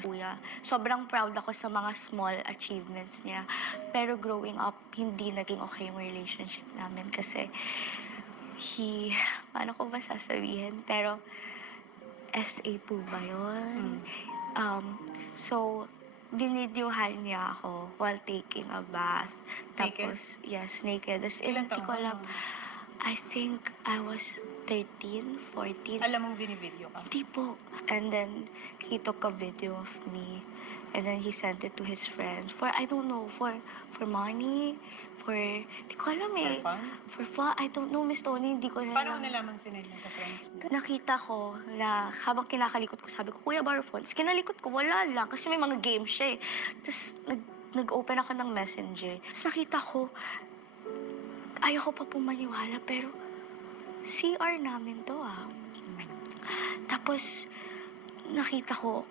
kuya. Sobrang proud ako sa mga small achievements niya. Pero growing up, hindi naging okay yung relationship namin kasi paano ko ba sasabihin? Pero, SA po ba yun? So, dinidyuhan niya ako while taking a bath. Naked? Tapos, yes, naked. As in, Ilang hindi taon ko ka alam. nun? I think I was 13, 14. Alam mong binibideo ka? Hindi po. And then, he took a video of me. And then, he sent it to his friends. For, I don't know, for money, for, di ko alam eh. For fun? For fun. I don't know, Miss Tony, hindi ko na Paano mo alam. nalaman sinend mo sa friends mo? Nakita ko na habang kinakalikot ko, sabi ko, Kuya, borrow phone. Tapos kinalikot ko, wala lang. Kasi may mga game siya eh. Tapos nag-open ako ng messenger. Tapos nakita ko, ayoko pa pumaniwala, pero CR namin to ah. Tapos nakita ko,